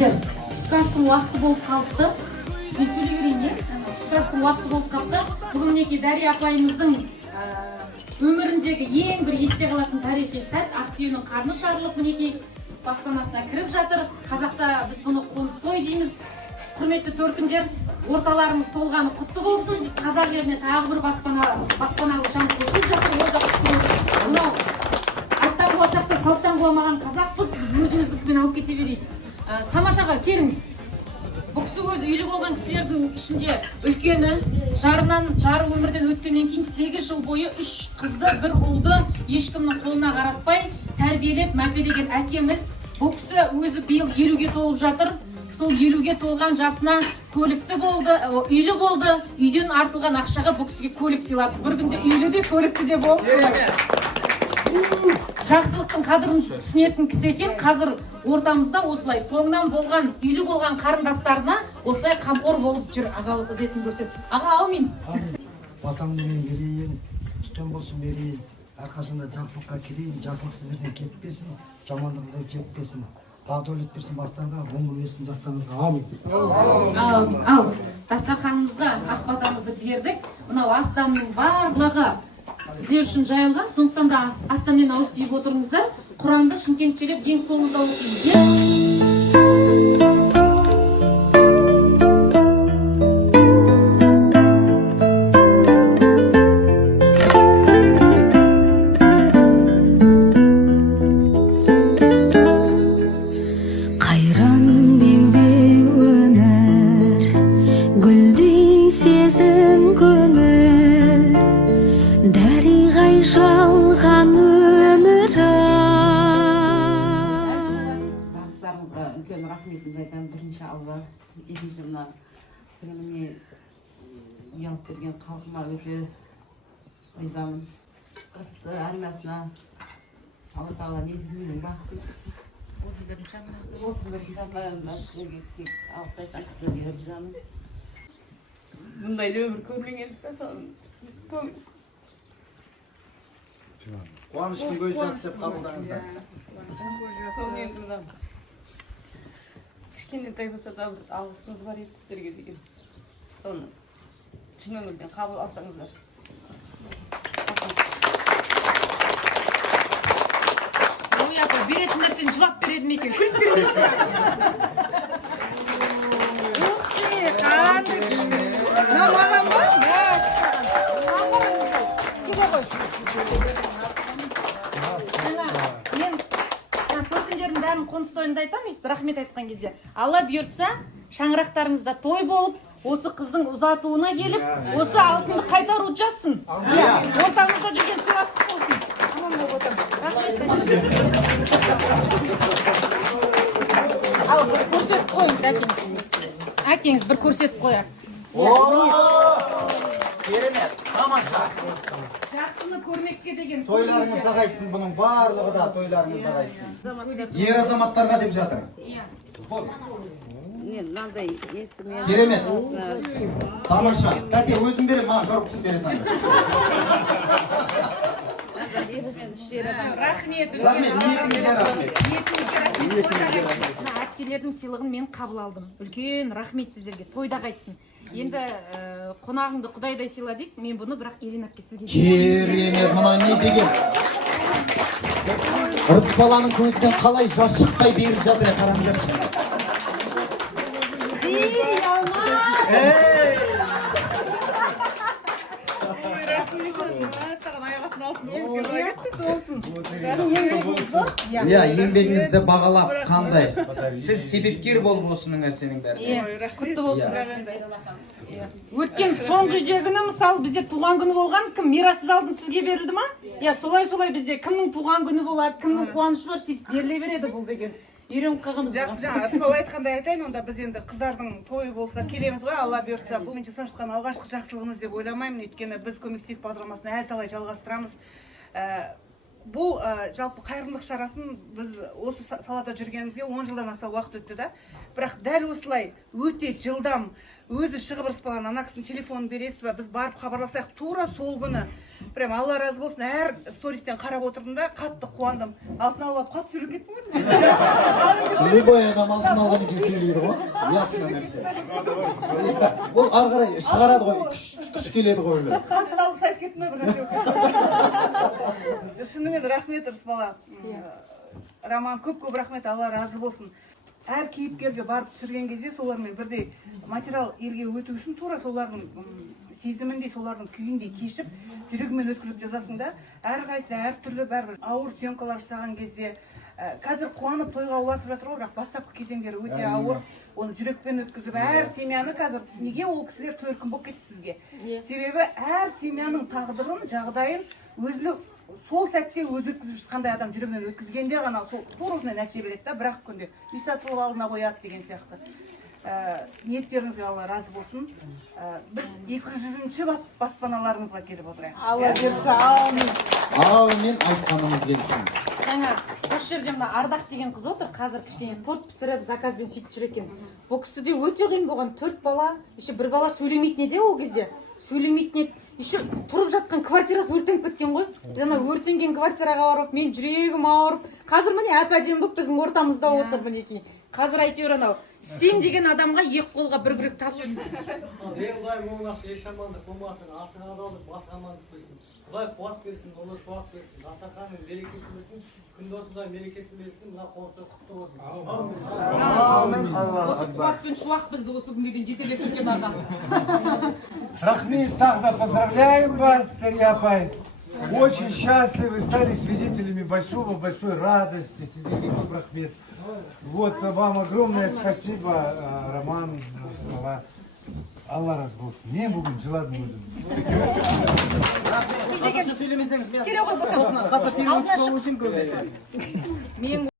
Келіңіздер, түскі уақыты болып қалыпты. Мен сөйлей берейін, түскі уақыты болып қалыпты. Бүгін мінекей Дария апайымыздың өміріндегі ең бір есте қалатын тарихи сәт. Ақтүйенің қарны жарылып мінекей баспанасына кіріп жатыр. Қазақта біз бұны қоныс той дейміз. Құрметті төркіндер, орталарымыз толғаны құтты болсын. Қазақ еліне тағы бір баспаналы жан қосылып жатыр. Ол да құтты болсын. Мынау аттан құласақ та салттан құламаған қазақпыз. Біз өзіміздікімен алып кете берейік. Самат аға, келіңіз. Бұл кісі өзі үйлі болған кісілердің ішінде үлкені, жары өмірден өткеннен кейін 8 жыл бойы 3 қызды, 1 ұлды ешкімнің қолына қаратпай тәрбиелеп мәпелеген әкеміз. Бұл кісі өзі биыл 50-ге толып жатыр. Сол 50-ге толған жасына көлікті болды, үйлі болды. Үйден артылған ақшаға бұл кісіге көлік сыйлады. Бір күнде үйлі де, көлікті де болды. Жақсылықтың қадірін түсінетін кісі екен. Қазір ортамызда осылай соңынан болған, үйлі болған қарындастарына осылай қамқор болып жүр, ағалық ізетін көрсет. Аға, аумин. Батаңды мен берейін, үстен болсын берейін. Әрқашанда жақсылыққа келейін, жақсылық сіздерден кетпесін, жамандығыңыздан кетпесін. Бағдолет берсін бастарға, ғұмыр берсін жастарыңызға. Аумин. Аумин. Ал, дастарханымызға қақпатамызды бердік. Мынау астамның барлығы сіздер үшін жайылған, сондықтан да астаммен ауыз түйіп отырыңыздар. Құранды шымкентшелеп ең соңында оқимыз. жалған өмір барлықтарыңызға үлкен рахметімді айтамын. Бірінші алға, екінші мына сіңіліме ұялып берген халқыма өте ризамын. Қысты армиясына Алла тағала менің бақытым қылсын. 31-ші армиясында сіздерге тек алғыс айтамын, сіздерге ризамын. Бұндай өмір көрмегендіктен соны Қуаныштың көз жасы деп қабылдаңыздар. Соны енді мына кішкентай болса да алғысымыз бар еді сіздерге деген. Соны шын өмірден қабыл алсаңыздар. Ой, апа, беретін нәрсені жылап береді ме екен? Күліп береміз бе? Ух ты, қанды күшті. Мынау маған ба? Мен төркіндердің бәрін қоныс тойында айтамын, рахмет айтқан кезде. Алла бұйыртса, шаңырақтарыңызда той болып, осы қыздың ұзатуына келіп, осы алтынды қайтару жазсын. Ортамызда жүрген сыйластық болсын. Аман болып отырмын. Ал, бір көрсетіп қойыңыз әкеңіз. Әкеңіз бір көрсетіп қояр. Керемет, тамаша. Жақсыны көрмекке деген Тойларыңызда қайтсын, бұның барлығы да тойларыңызда қайтсын. Ер азаматтарға деп жатыр. Мынандай есімен... Керемет, тамаша. Тәте, өзің бере, маған көріпсіз бере саңыз. Есімен үшер адам. Рахмет. Ниетіңізге рахмет. Ниетіңізге рахмет. Әпкелердің сыйлығын мен қабыл алдым. Үлкен рахмет сіздерге. Тойда қайтсын. Енді қонағыңды Құдайдай сыйла дейді, мен бұны бірақ Ирина әпке сізге... Керемет, мұна не деген? Ырыс баланың көзінен қалай жас шықпай беріп жатыр, қараңдаршы. Еңбегіңізді бағалап қандай? Сіз себепкер болып осының нәрсенің бәріне. Құтты болсын. Өткен соңғы үйдегіні, мысалы, бізде туған күні болған, кім мирасыз алдын сізге берілді ма? Солай бізде кімнің туған күні болады, кімнің қуанышы бар, сөйтіп беріле береді бұл деген. Үйреніп қалғанымыз болған. Жақсы, жаңа Рысмал айтқандай айтайын, онда біз енді қыздардың тойы болса келеміз ғой, Алла бұйыртса. Бұл мен жасап жатқан алғашқы жақсылығымыз деп ойламаймын, өйткені біз көмектесейік бағдарламасын әлі талай жалғастырамыз. Бұл жалпы қайырымдылық шарасын біз осы салада жүргенімізге 10 жылдан аса уақыт өтті да. Бірақ дәл осылай өте жылдам өзі шығып ырыспалған ана кісінің телефонын бересіз ба, біз барып хабарласайық, тура сол күні. Прям Алла разы болсын, әр стористен қарап отырдым да, қатты қуандым. Алтын алып қатты сөйлеп кеттім ғой. любой адам алтын алғаннан кейін сөйлейді ғой. Ұясына нәрсе. Ол ары қарай шығарады ғой, күш келеді ғой. Хатын алып сайып кеттім бір нәрсе. Шынымен рахмет Рысбала. Роман көп рахмет, Алла разы болсын. Әр кейіпкерге барып түсірген кезде солармен бірдей материал елге өту үшін тура солардың сезіміндей, солардың күйіндей кешіп, жүрегімен өткізіп жазасың да. Әрқайсысы әртүрлі бәрібір ауыр съемкалар жасаған кезде қазір қуанып тойға ұласып жатыр ғой, бірақ бастапқы кезеңдері өте ауыр. Оны жүрекпен өткізіп, әр семьяны қазір неге ол кісілер төркін болып кетті сізге? Себебі әр семьяның тағдырын, жағдайын өзі сол сәтте өзі өткізіп жатқандай адам жүрегінен өткізгенде ғана сол тура осындай нәтиже береді да, бір-ақ күнде үй сатылып алдына қояды деген сияқты. Ниеттеріңізге Алла разы болсын. Біз 200-ші баспаналарыңызға келіп отырайық. Алла берсін, аумин. Аумин, айтқаныңыз келсін. Жаңа осы жерде мына Ардақ деген қыз отыр, қазір кішкене торт пісіріп, заказбен сөйтіп жүр екен. Бұл кісіде өте қиын болған, 4 бала, еще бір бала сөйлемейтін еді ол кезде. Сөйлемейтін еді. Еще тұрып жатқан квартирасы өртеніп кеткен ғой. Біз ана өртенген квартираға барып, мен жүрегім ауырып, қазір міне әп-әдемі болып біздің ортамызда отыр мінекей. Қазір әйтеуір анау істеймін деген адамға екі қолға бір күрек тапшы. Құдай болмасын, еш амандық болмасын, асың адалдық, басы амандық берсін. Құдай қуат берсін, ұлы шуақ берсін, дастарханның берекесін берсін, күнде осындай мерекесін берсін, мына қоныстар құтты болсын. Осы қуат пен шуақ бізді осы күнге дейін жетелеп жүрген ағам. Рахмет, тогда поздравляем вас, Карьяпай. Очень счастливы, стали свидетелями большой радости. Сизиликов Рахмет. Вот вам огромное спасибо, Роман. Алла разы болсын. Мен бүгін жыладым өзім. Қазақша сөйлемесеңіз, мен Керек қой, осыны қазір переводчик болу үшін көбесі. Мен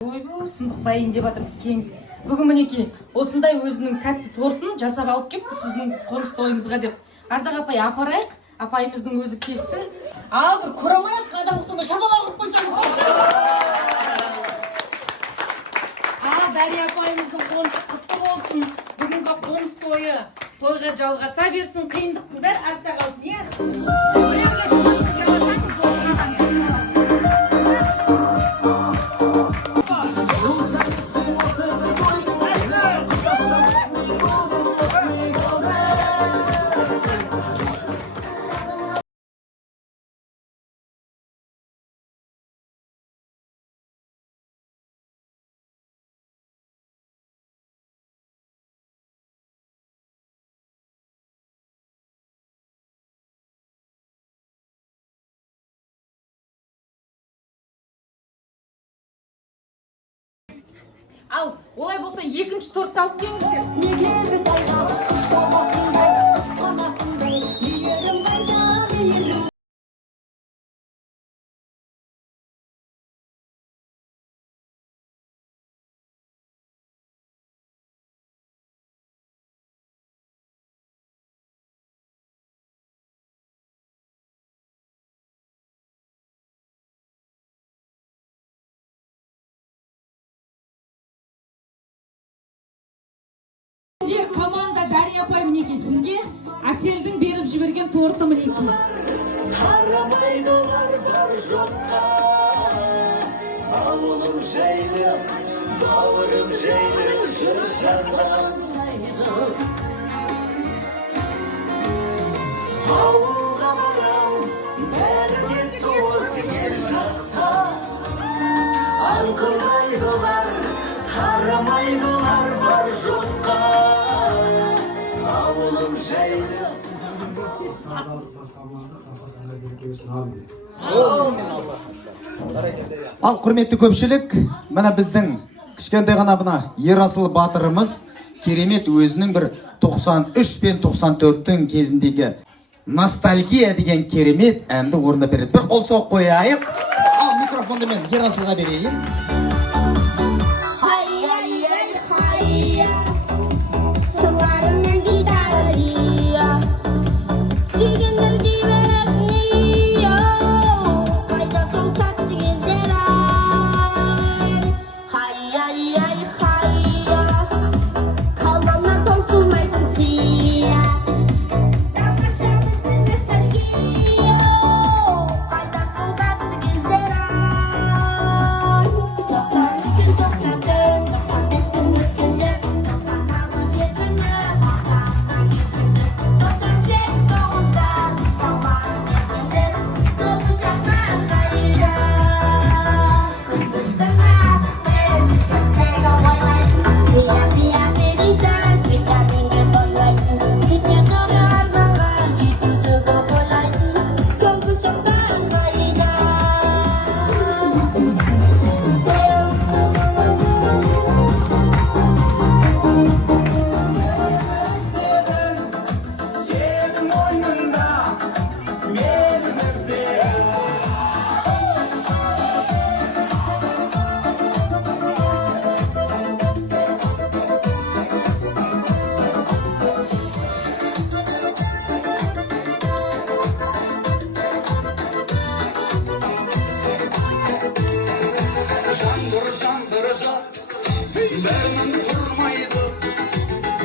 ойбу, сындықпайын деп жатырмыз кеңіз. Бүгін мінекей осындай өзінің тәтті тортын жасап алып кепті сіздің қоныс тойыңызға деп. Ардақ апай апарайық, апайымыздың өзі кессін. Ал бір көре алмай жатқан адам болса, шабалақ ұрып қойсаңыздаршы. Дария апайымыздың қонысы құтты болсын. Бүгінгі қоныс тойға жалғаса берсін, қиындықтың бәрі артта қалсын. Ал, олай болса екінші тортты алып келіңіздер. Неге біз айға құштар отындай, ысқанатындай, мейірім қайда мейірім. Команда Дария апай мінекей сізге Әселдің беріп жіберген торты мінекей. Қарамайдылар бар жоққа, ауылым жайлы, бауырым жайлы жыр жазғанайды. Ауылға барам, бәрі кетті осы ел жақта. аңқылдайдылар, қарамайдылар бар жоққа. Ауылым жайлы. Басқа амандық, асырғандар береке берсін. Амин. Ал құрметті көпшілік, мына біздің кішкентай ғана мына Ерасыл батырымыз керемет өзінің бір 93 пен 94-тің кезіндегі ностальгия деген керемет әнді орындап береді. Бір қол соғып қояйық. Ал микрофонды мен Ерасылға берейін. Сыларымның дидары жия, сүйгендер деймін қайда сол тәтті кездер ай. Хай, қалғаннан таусылмайтын сия. Тамаша біздің ностальгия, қайда сол тәтті кездер ай. 93 пен 94, 95 пен өскендер, 96 жетімі, мақтаннан естімді. 98 соғымда ұсталған мекендер, тоғыз жақтан қайда. Күндіздің атымен шөптегі ойлайтын, мия беритін, витаминге тойлайтын, сүтіне нұры арналған, жетудігі ойлайтын, соңғы жақтан қайда. Сенің ойнында менің іздерім. Жаңбыр бәрінің тұрмайды,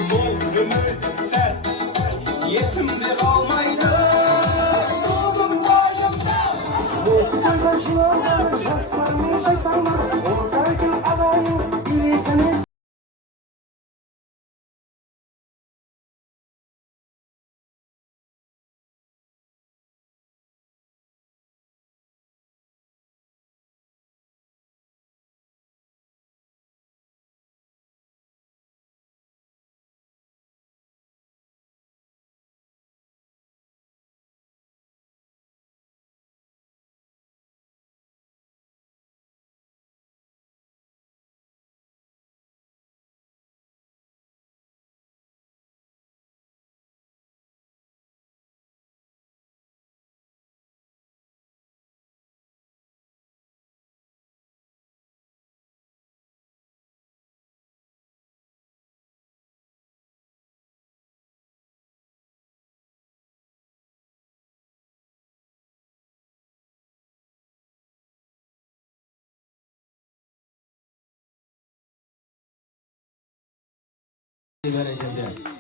сол үміт сәт есімде қалмайды. Соғым бойымда бостағы жылдар, жастарым жайсаңдар, ортайдың ағайын билетіні.